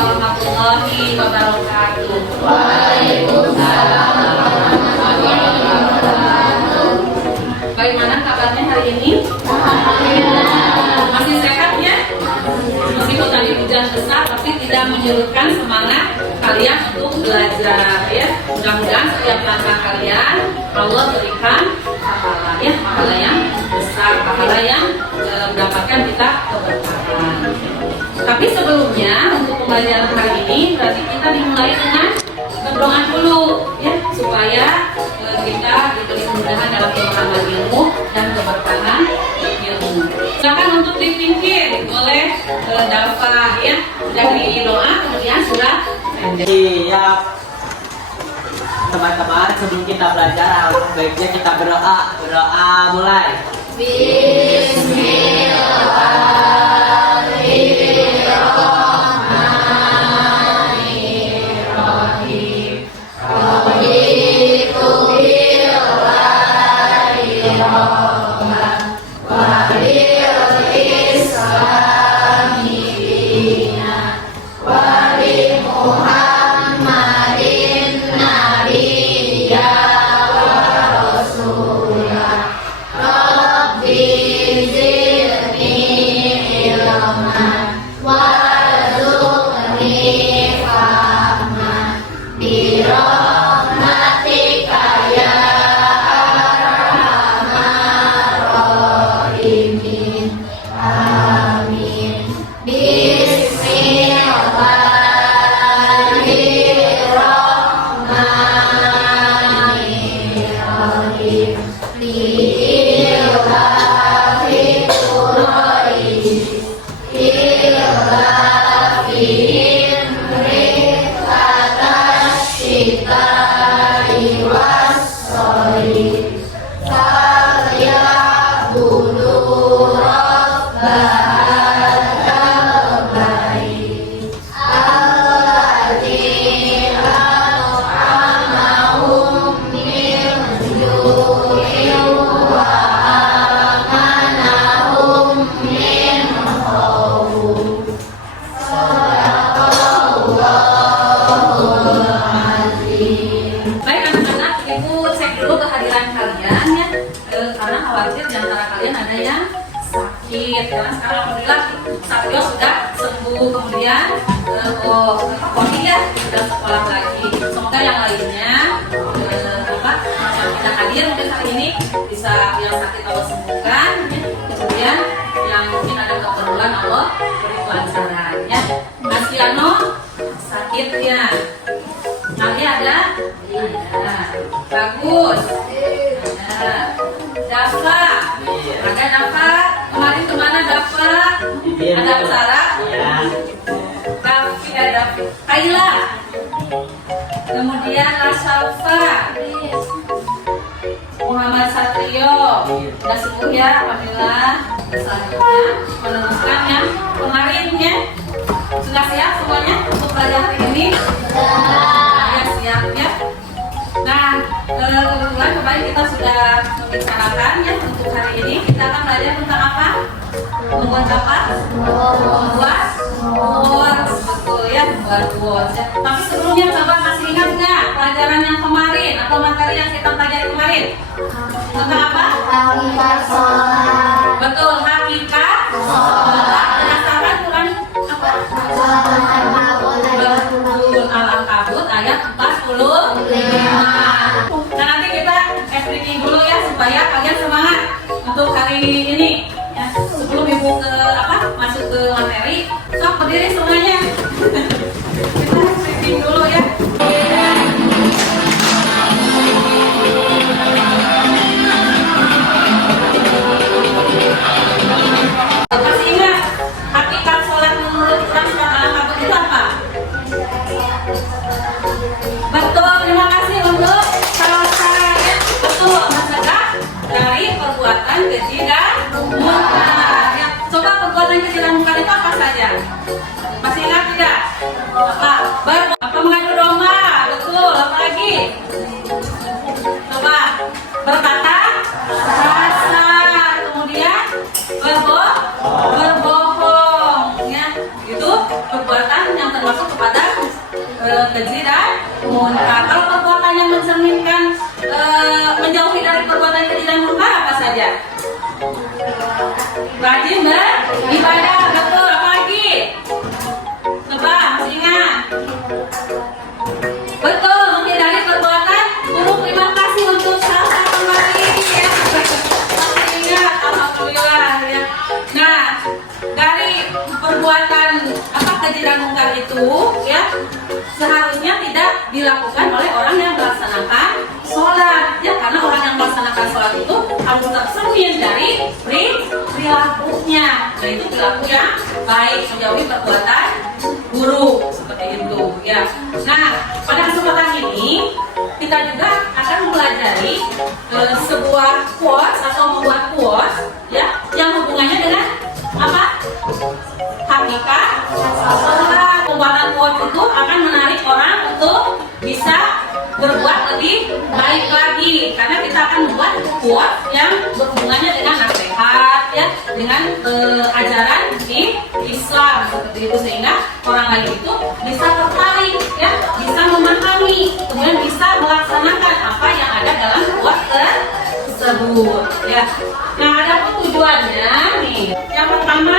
warahmatullahi wabarakatuh. Waalaikumsalam warahmatullahi wabarakatuh. Bagaimana kabarnya hari ini? Masih sehat ya? Meskipun tadi hujan besar, tapi tidak menyurutkan semangat kalian untuk belajar ya. Mudah-mudahan setiap langkah kalian Allah berikan pahala ya, pahala yang besar, pahala yang mendapatkan kita keberkahan. Tapi sebelumnya untuk pembelajaran hari ini berarti kita dimulai dengan berdoa dulu ya, supaya kita diberi kemudahan dalam pemahaman ilmu dan keberkahan ilmu. Silakan untuk dipimpin oleh Dafa ya, dari doa kemudian surat pendek. Iya, teman-teman, sebelum kita belajar, alangkah baiknya kita berdoa. Berdoa mulai. Bismillahirrahmanirrahim. Raditu billahi rabban wa bil islami dinan wa bi Muhammadin nabiyya wa rasulah. Rabbi zidni ilman warzuqni fahman bi rahmatika ya arhamar rahimin. Amin. Bismillahirrahmanirrahim. Lillahi Quraish ilafihim rihlatashita'i was-sayf falyabudu rabba hadzal bait alladzi at'amahum min ju'in wa amanahum min khawf. Shadaqallahul azim. Baik anak-anak, ibu cek dulu kehadiran kalian ya, karena khawatir di antara kalian ada yang sakit. Karena sekarang alhamdulillah Satrio sudah sembuh, kemudian Koni ya sudah sekolah lagi. Semoga yang lainnya yang tidak hadir mungkin hari ini bisa yang sakit Allah sembuhkan ya. Kemudian yang mungkin ada keperluan Allah beri kelancaran ya. Asiano sakitnya. Nanti ada? Iya. Bagus. Ada. Dafa. Ada Dafa. Kemarin kemana Dafa? Ada Sarah? Iya. Dafi ada Kaila. Kemudian Lashafa. Muhammad Satrio. Sudah sembuh ya, alhamdulillah. Selanjutnya meneruskan yang kemarin ya. Sudah siap semuanya untuk belajar hari ini? Ya, siap ya. Nah, kebetulan kemarin kita sudah membicarakan ya untuk hari ini kita akan belajar tentang apa? Membuat apa? Membuat words, betul ya, membuat words ya. Tapi sebelumnya coba masih ingat nggak pelajaran yang kemarin atau materi yang kita pelajari kemarin? Tentang apa? Hakikat sholat. Betul, hakikat sholat. Berdasarkan Quran apa? Betul, Al-Ankabut ayat 45. Nah, nanti kita explaining dulu ya supaya kalian semangat untuk hari ini ya. Sebelum ibu masuk ke materi, sok berdiri semuanya. Kita explaining dulu ya. Masih ingat hakikat sholat menurut Quran surat Al-Ankabut itu apa? Betul, terima kasih untuk saran-sarannya. Betul, mencegah dari perbuatan keji dan munkar. Ya, coba perbuatan keji dan munkar itu apa saja? Masih ingat tidak? Apa mengadu domba? Betul, apa lagi? Coba berkata kasar, kemudian berbohong. munkar. Kalau perbuatan yang mencerminkan menjauhi dari perbuatan keji dan munkar apa saja? Rajin beribadah, betul. Apa lagi? Coba, masih ingat? Betul, menghindari perbuatan buruk. Terima kasih untuk sahabat kembali ya. Masih ingat, alhamdulillah ya. Nah, dari perbuatan apa keji dan munkar itu ya seharusnya tidak dilakukan oleh orang yang melaksanakan sholat ya, karena orang yang melaksanakan sholat itu harus tercermin dari perilakunya, yaitu perilaku yang baik, menjauhi perbuatan buruk seperti itu ya. Nah, pada kesempatan ini kita juga akan mempelajari sebuah quotes atau membuat quotes ya yang hubungannya dengan apa? Hakikat sholat. Pembuatan quotes itu akan menarik orang untuk bisa berbuat lebih baik lagi, karena kita akan membuat quotes yang berhubungannya dengan nasihat ya, dengan ajaran di Islam seperti itu, sehingga orang lain itu bisa tertarik ya, bisa memahami, kemudian bisa melaksanakan apa yang ada dalam quotes tersebut ya. Nah, ada tujuannya nih. Yang pertama,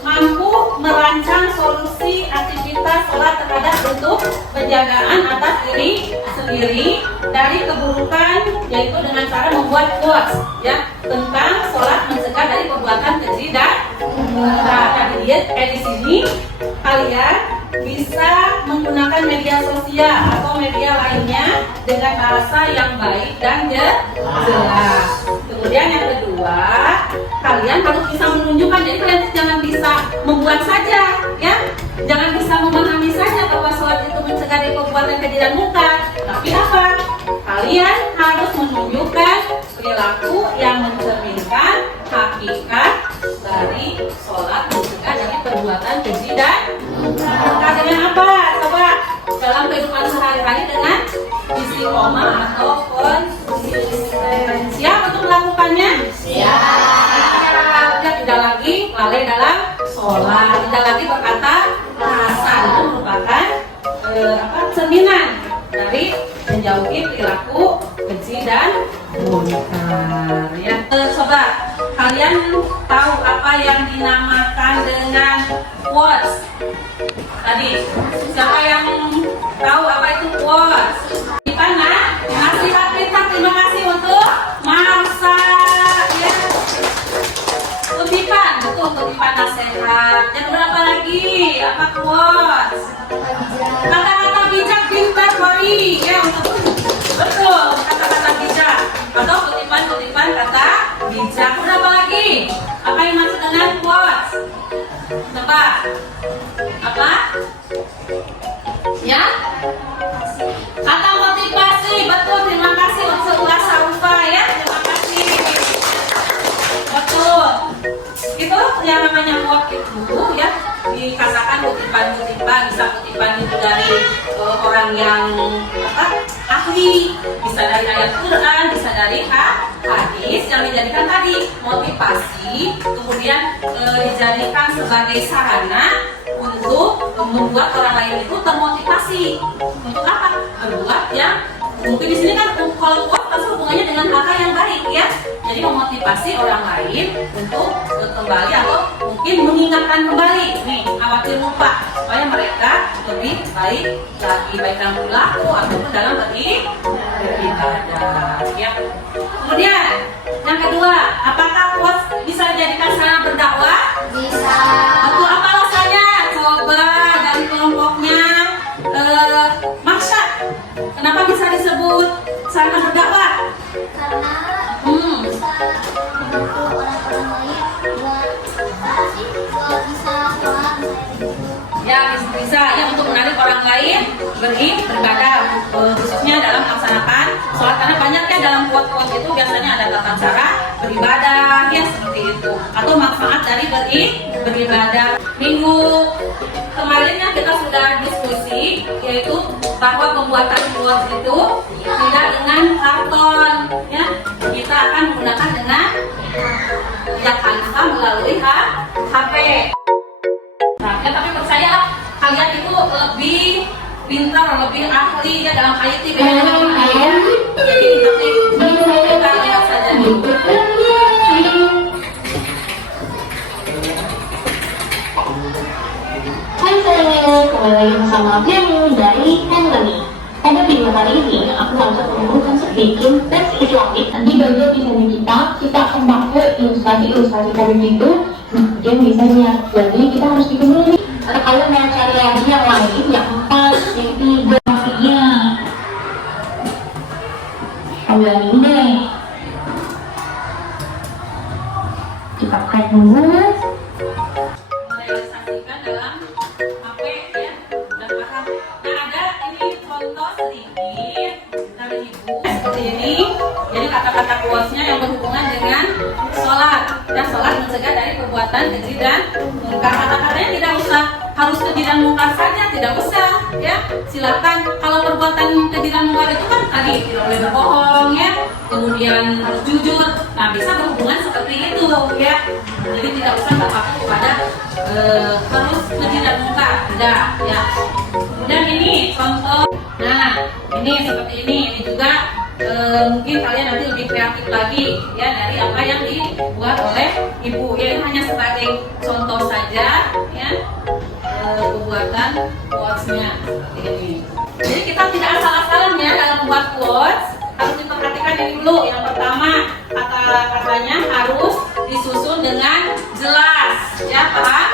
mampu merancang solusi aktivitas sholat terhadap bentuk penjagaan atas diri sendiri dari keburukan, yaitu dengan cara membuat quotes ya tentang sholat mencegah dari perbuatan keji dan munkar. Nah, di sini kalian bisa menggunakan media sosial atau media lainnya dengan bahasa yang baik dan jelas. Kemudian yang kedua, kalian harus bisa menunjukkan. Jadi kalian jangan bisa membuat saja ya, jangan bisa memahami saja bahwa sholat itu mencegah dari perbuatan keji dan munkar, tapi apa? Kalian harus menunjukkan perilaku yang mencerminkan hakikat dari sholat mencegah dari perbuatan keji dan munkar. Dengan apa? Coba dalam kehidupan sehari-hari dengan istiqomah atau konsisten. Siap untuk melakukannya? Siap. Tidak lagi lalai dalam sholat, tidak lagi berkata kasar. Itu merupakan cerminan dari menjauhi perilaku keji dan munkar ya. Coba kalian tahu apa yang dinamakan dengan quotes tadi? Siapa yang tahu apa itu quotes? Di mana? Nasihat kita. Terima kasih untuk Marsa ya. Kutipan, betul, kutipan nasihat. Yang berapa lagi? Apa quotes? Kata-kata bijak pintar wari ya, untuk betul, kata-kata bijak atau kutipan-kutipan kata bijak. Berapa lagi? Apa yang masuk dengan quotes? Coba. Apa? Ya? Kata motivasi, betul. Terima kasih untuk Ulas Saufa ya. Terima kasih. Betul. Itu yang namanya quotes itu ya, dikatakan kutipan-kutipan, bisa kutipan itu dari orang yang ahli, bisa dari ayat Quran, bisa dari hadis yang dijadikan tadi motivasi, kemudian dijadikan sebagai sarana untuk membuat orang lain itu termotivasi untuk apa? Berbuat yang mungkin di sini kan kalau quote pasti hubungannya dengan hal yang baik ya. Jadi memotivasi orang lain untuk kembali atau mungkin mengingatkan kembali nih, khawatir lupa supaya mereka lebih baik lagi, baik dalam perilaku ataupun dalam beribadah ya. Kemudian yang kedua, apakah quotes bisa dijadikan sarana berdakwah? Bisa. Atau apa alasannya? Coba dari kelompoknya Maksad. Kenapa bisa disebut sarana berdakwah? Karena bisa membantu orang-orang lain buat bisa sholat Ya, bisa ya, untuk menarik orang lain beribadah, khususnya dalam melaksanakan sholat, karena banyaknya dalam quote-quote itu biasanya ada tata cara beribadah ya, seperti itu, atau manfaat dari beribadah. Minggu kemarinnya kita sudah diskusi, yaitu bahwa pembuatan quotes itu tidak dengan karton ya, kita akan menggunakan dengan melalui HP. Nah, ya, tapi percaya kalian itu lebih pintar, lebih ahli ya dalam IT beda dengan saya. Jadi tapi kita lihat saja nih. Hai sayang, kembali lagi bersama Femi dari Handley. Pada video kali ini, aku akan mengumpulkan sedikit teks Islamik di bagian desain kita akan pakai ilustrasi tadi itu. Nah, kemudian desainnya. Jadi kita harus bikin dulu nih. Atau kalau mau cari lagi yang lain, yang 4, yang 3, maksudnya ambil ini deh. Kita pakai dulu. Merealisasikan dalam HP ya, dan paham. Nah ada ini contoh sedikit dari ibu seperti ini. Jadi kata-kata quotesnya yang berhubungan dengan sholat. Dan sholat mencegah dari perbuatan keji dan mungkar. Kata-katanya tidak usah harus keji dan mungkar saja, tidak usah ya. Silakan. Kalau perbuatan keji dan mungkar itu kan tadi tidak boleh berbohong ya, kemudian harus jujur. Nah bisa berhubungan seperti itu ya. Jadi tidak usah terpaku kepada harus keji dan mungkar, tidak ya. Kemudian ini contoh. Nah ini seperti ini juga mungkin kalian nanti lebih kreatif lagi ya dari apa yang dibuat oleh ibu ya. Ini hanya sebagai contoh saja ya, pembuatan quotesnya seperti ini. Jadi kita tidak asal-asalan ya dalam membuat quotes, harus diperhatikan ini dulu. Yang pertama, kata-katanya harus disusun dengan jelas ya, paham?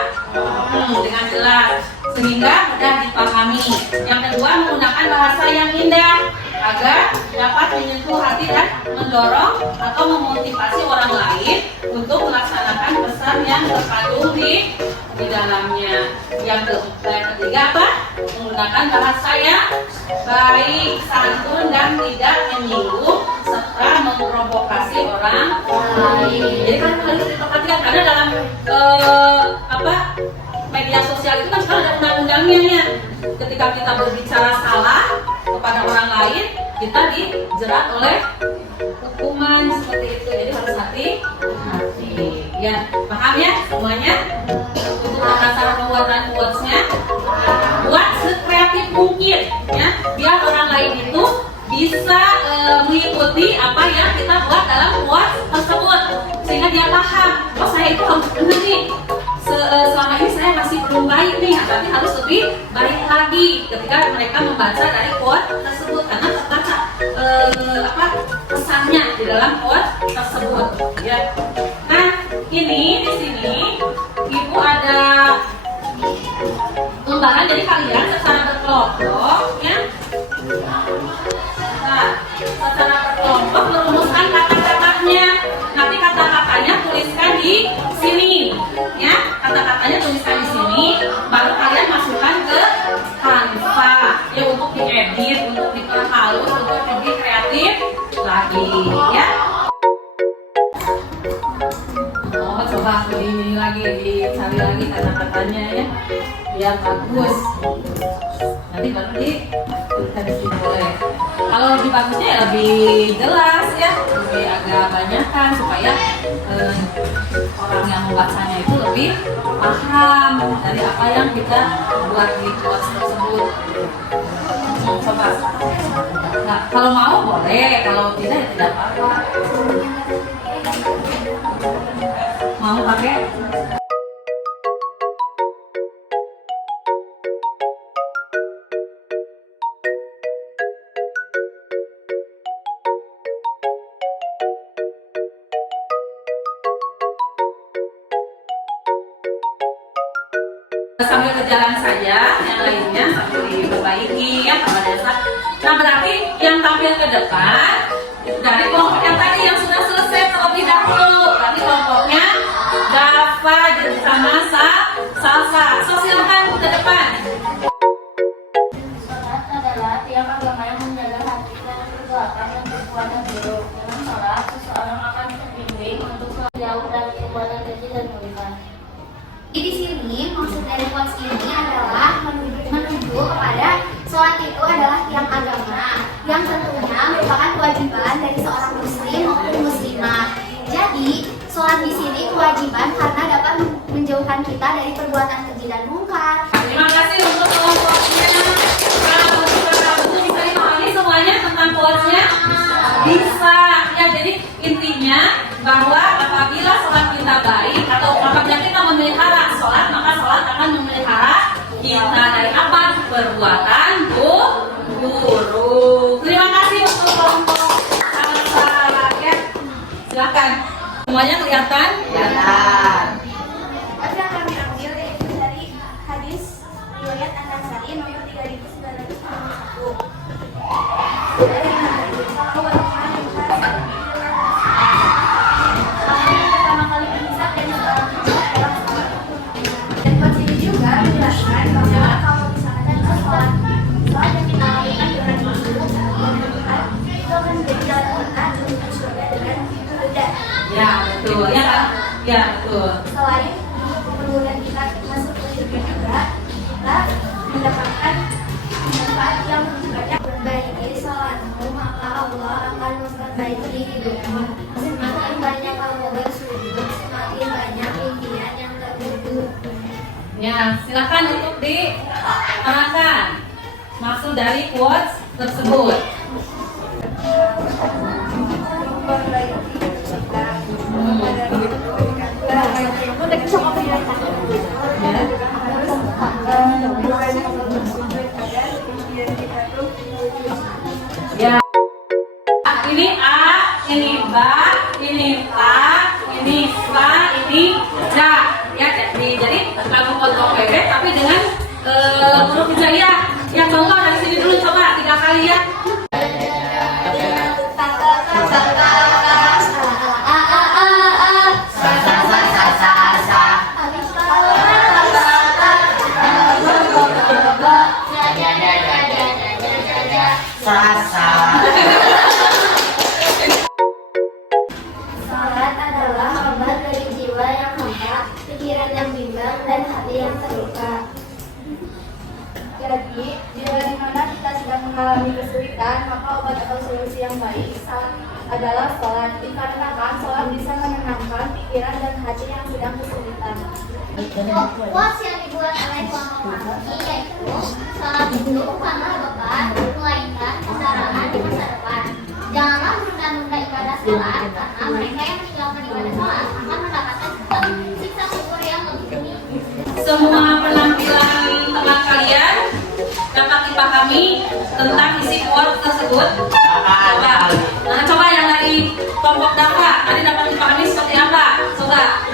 Dengan jelas sehingga mudah dipahami. Yang kedua, menggunakan bahasa yang indah agar dapat menyentuh hati dan mendorong atau memotivasi orang lain untuk melaksanakan pesan yang terkandung di dalamnya. Yang ketiga apa? Menggunakan bahasa yang baik, santun dan tidak menyinggung serta memprovokasi orang lain. Jadi kan harus diperhatikan karena dalam media sosial itu kan sekarang ada undang-undangnya ya. Ketika kita berbicara salah kepada orang lain, kita dijerat oleh hukuman seperti itu. Jadi harus hati-hati. Ya, paham ya semuanya? Untuk cara pembuatan quotesnya, buat sekreatif mungkin ya, biar orang lain itu bisa mengikuti apa yang kita buat dalam quotes tersebut, sehingga dia paham, oh saya itu harus benar nih. Selama ini saya masih belum baik nih, tapi harus lebih baik lagi ketika mereka membaca dari quote tersebut karena terbaca pesannya di dalam quote tersebut ya. Nah ini di sini ibu ada lembaran, jadi kalian secara berkelompok ya. Nah, secara berkelompok merumuskan kata-katanya. Nanti kata-katanya tuliskan di sini ya. Kata-katanya tuliskan di sini, baru kalian masukkan ke Canva ya, untuk diedit, untuk diperhalus, untuk lebih kreatif lagi ya. Oh, coba ini lagi, dicari lagi kata-katanya ya, biar bagus. Nanti baru dituliskan di sini boleh. Kalau lebih bagusnya ya lebih jelas ya, lebih agak banyakkan supaya orang yang membacanya itu lebih paham dari apa yang kita buat di quotes tersebut. Coba. Nah, kalau mau boleh, kalau tidak ya tidak apa-apa. Mau pakai? Sambil berjalan saja, yang lainnya sambil diperbaiki ya sama dasar. Nah berarti yang tampil ke depan dari kelompok yang tadi yang sudah selesai terlebih dahulu. Tadi kelompoknya Dava sama Salsa. So silakan ke depan. Sholat adalah tiap agama yang menjaga hati dan perbuatan dan perbuatan buruk. Dengan sholat, seseorang akan terbimbing untuk selalu jauh dari perbuatan keji dan mungkar. Di sini maksud dari quotes ini adalah menuju kepada sholat itu adalah tiang agama yang tentunya merupakan kewajiban dari seorang muslim maupun muslimah. Jadi sholat di sini kewajiban karena dapat menjauhkan kita dari perbuatan keji dan mungkar. Terima kasih untuk kelompoknya. quotes-nya? Bisa. Ya, jadi intinya bahwa apabila sholat kita baik atau apabila kita memelihara sholat, maka sholat akan memelihara kita dari apa? Perbuatan buruk. Terima kasih untuk kelompok salah ya. Silakan. Semuanya kelihatan? Kelihatan. Ada yang kami ambil yaitu dari hadis riwayat An-Nasai nomor 3991. Dari Nabi Sallallahu Alaihi Wasallam. Pertama kali berhisab dan seorang itu adalah sholat. Dan quotes ini juga menjelaskan bahwa kalau misalkan kita sholat yang kita lakukan dengan wudhu dan berdoa itu akan menjadi jalan kita menuju surga dengan mudah. Ya, betul. Ya kan? Ya, betul. Selain kemudian kita masuk ke surga juga, kita mendapatkan manfaat yang banyak. Perbaiki salatmu, maka Allah akan memperbaiki hidupmu. Semakin banyak kamu bersujud, semakin banyak impian yang terwujud. Ya, silakan untuk diterangkan maksud dari quotes tersebut. Ya, ini A, ini ba, ini ta, ini fa, ini ja. Ya, jadi lagu kontrol PB tapi dengan huruf hijaiyah. Yang contoh dari sini dulu coba 3 kali ya. Salat adalah obat dari jiwa yang hampa, pikiran yang bimbang, dan hati yang terluka. Jadi, bila di mana kita sedang mengalami kesulitan, maka obat atau solusi yang baik adalah sholat. Dikarenakan sholat bisa menenangkan pikiran dan hati yang sedang kesulitan. Quotes yang dibuat oleh kelompok kami yaitu sholat itu bukanlah beban, melainkan kendaraan di masa depan. Janganlah menunda-nunda ibadah sholat karena mereka yang meninggalkan ibadah sholat akan mendapatkan siksa kubur yang lebih tinggi. Semua penampilan teman kalian dapat dipahami tentang isi quotes tersebut? Coba. Nah, coba yang dari kelompok Dafa tadi dapat dipahami seperti apa? Coba.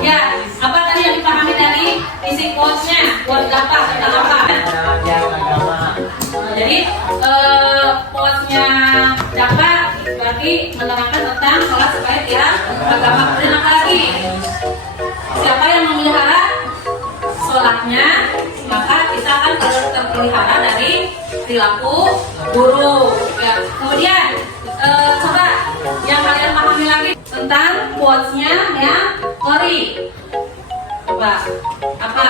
Ya, apa tadi yang dipahami dari isi quotes-nya? Quotes Dafa tentang apa? Jadi quotes-nya Dafa berarti menerangkan tentang sholat sebagai tiang agama. Kemudian apa lagi? Siapa yang memelihara sholatnya, maka kita akan terpelihara dari perilaku buruk. Ya. Kemudian coba yang kalian pahami lagi tentang quotes-nya ya, Kori. Coba apa?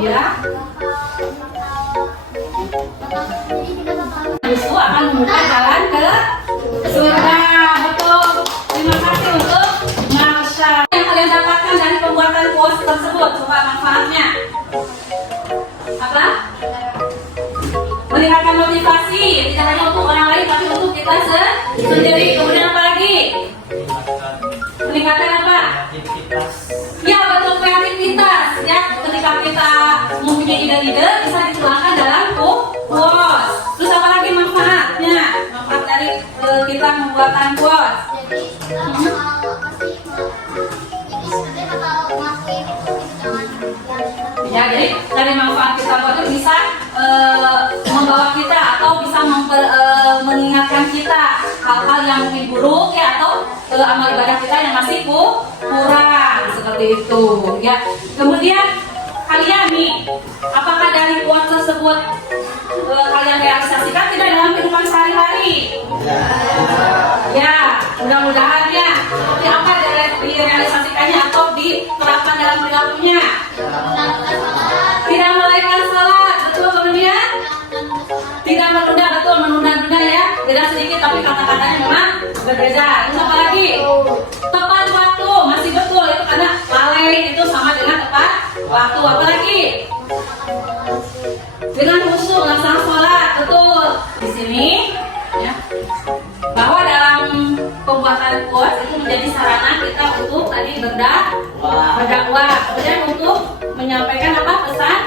Ya. Justru akan membuka jalan ke surga. Betul. Terima kasih untuk Marsha. Yang kalian dapatkan dari pembuatan quotes tersebut, coba manfaatnya apa? Meningkatkan motivasi, tidak hanya untuk orang lain tapi untuk kita sendiri. Kemudian apa lagi? Meningkatkan apa? Ya, betul, kreativitas. Ya, ketika kita mempunyai ide-ide bisa dituangkan dalam quotes. Terus apa lagi manfaatnya? Manfaat dari kita membuatkan quotes. Jadi kita kalau ngelakuin itu jangan Ya, jadi dari manfaat kita buat itu bisa membawa kita atau bisa mengingatkan kita hal-hal yang mungkin buruk ya, atau amal ibadah kita yang masih kurang seperti itu ya. Kemudian kalian nih, apakah dari quote tersebut kalian realisasikan tidak dalam kehidupan sehari-hari? Ya, mudah-mudahan ya. Seperti apa direalisasikannya atau diterapkan dalam perilakunya? Tidak melalaikan salat, betul. Kemudian tidak menunda, betul, menunda-nunda ya. Beda sedikit tapi kata-katanya memang berbeda. Terus apa lagi? Tepat waktu, masih betul itu karena lalai itu sama dengan tepat waktu. Apa lagi? Dengan khusyuk melaksanakan sholat. berdakwah. Kemudian untuk menyampaikan apa pesan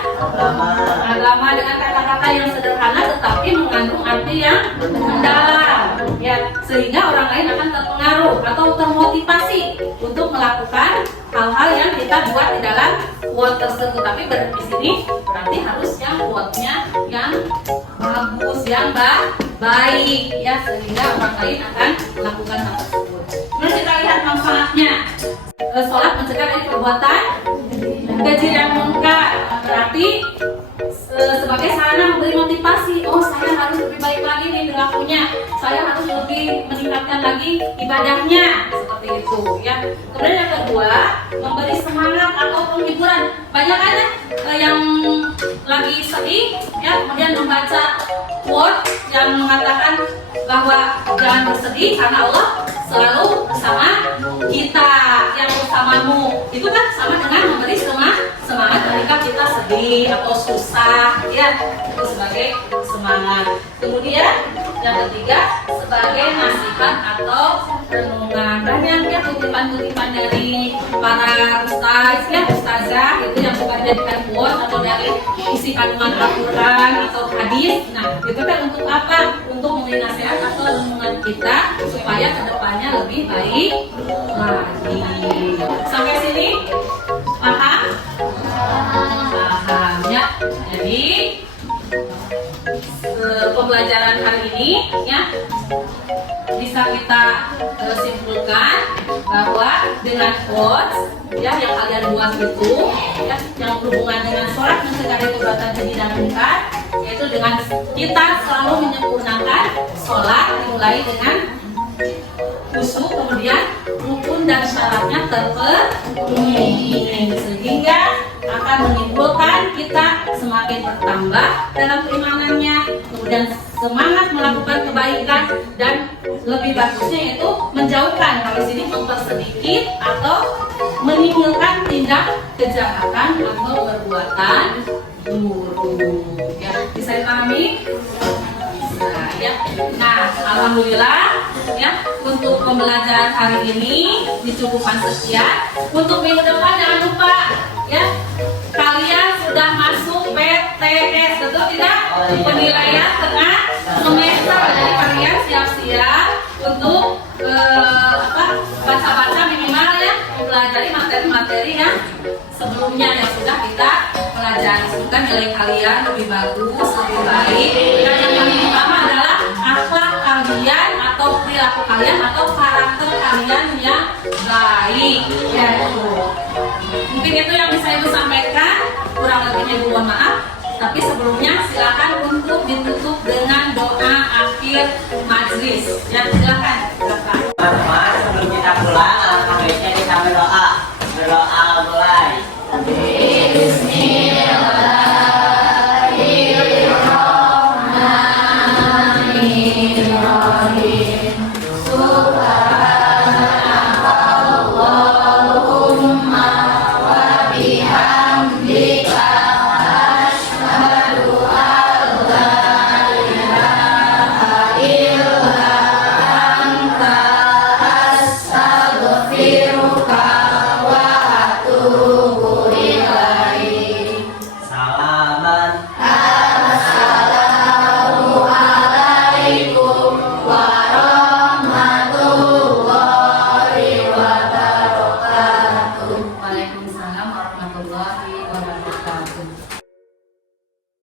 agama dengan kata-kata yang sederhana tetapi mengandung arti yang mendalam, ya, sehingga orang lain akan terpengaruh atau termotivasi untuk melakukan hal-hal yang kita buat di dalam quote tersebut. Tapi di sini berarti harus yang quote-nya yang bagus, yang baik, ya, sehingga orang lain akan melakukan hal tersebut. Kemudian kita lihat manfaatnya. Sholat mencegah dari perbuatan keji yang mungkar, berarti sebagai sarana memberi motivasi. Oh, saya harus lebih baik lagi nih perilakunya, saya harus lebih meningkatkan lagi ibadahnya, seperti itu, ya. Kemudian yang kedua, memberi semangat atau penghiburan. Banyak kan yang lagi sedih, ya, kemudian membaca quote yang mengatakan bahwa jangan bersedih karena Allah selalu bersama kita, yang bersamamu. Itu kan sama dengan memberi semangat ketika kita sedih atau susah, ya, itu sebagai semangat. Kemudian yang ketiga, sebagai nasihat atau renungan. Banyak ya kutipan-kutipan dari para ustaz, ya, ustazah itu yang bukan jadikan quote atau dari isi kandungan Al-Quran atau hadis. Nah, itu kan untuk apa? Untuk memberi nasihat atau renungan kita supaya kedepannya lebih baik lagi. Sampai sini paham? Paham, ya. Jadi pembelajaran hari ini, ya, bisa kita simpulkan bahwa dengan quotes, ya, yang kalian buat itu, ya, yang berhubungan dengan sholat mencegah dari perbuatan keji dan mungkar, yaitu dengan kita selalu menyempurnakan sholat dimulai dengan khusyuk, kemudian rukun dan syaratnya terpenuhi, sehingga akan menimbulkan kita semakin bertambah dalam keimanannya, kemudian semangat melakukan kebaikan, dan lebih bagusnya yaitu menjauhkan, kalau di sini mempersedikit atau meninggalkan tindak kejahatan atau perbuatan buruk. Ya, bisa dipahami? Nah, ya. Nah, alhamdulillah, ya, untuk pembelajaran hari ini dicukupkan sekian. Untuk minggu depan jangan lupa, ya, kalian sudah masuk PTS, betul tidak? Penilaian tengah semester. Jadi kalian siap-siap untuk baca-baca minimal, ya, mempelajari materi-materi yang sebelumnya yang sudah kita pelajari. Semoga nilai kalian lebih bagus, lebih baik. Dan yang paling utama adalah akhlak kalian atau perilaku kalian atau karakter kalian yang baik, ya. Mungkin itu yang bisa Ibu sampaikan, kurang lebihnya Ibu mohon maaf. Tapi sebelumnya silakan untuk ditutup dengan doa akhir majelis. Ya, silakan. Teman-teman, sebelum kita pulang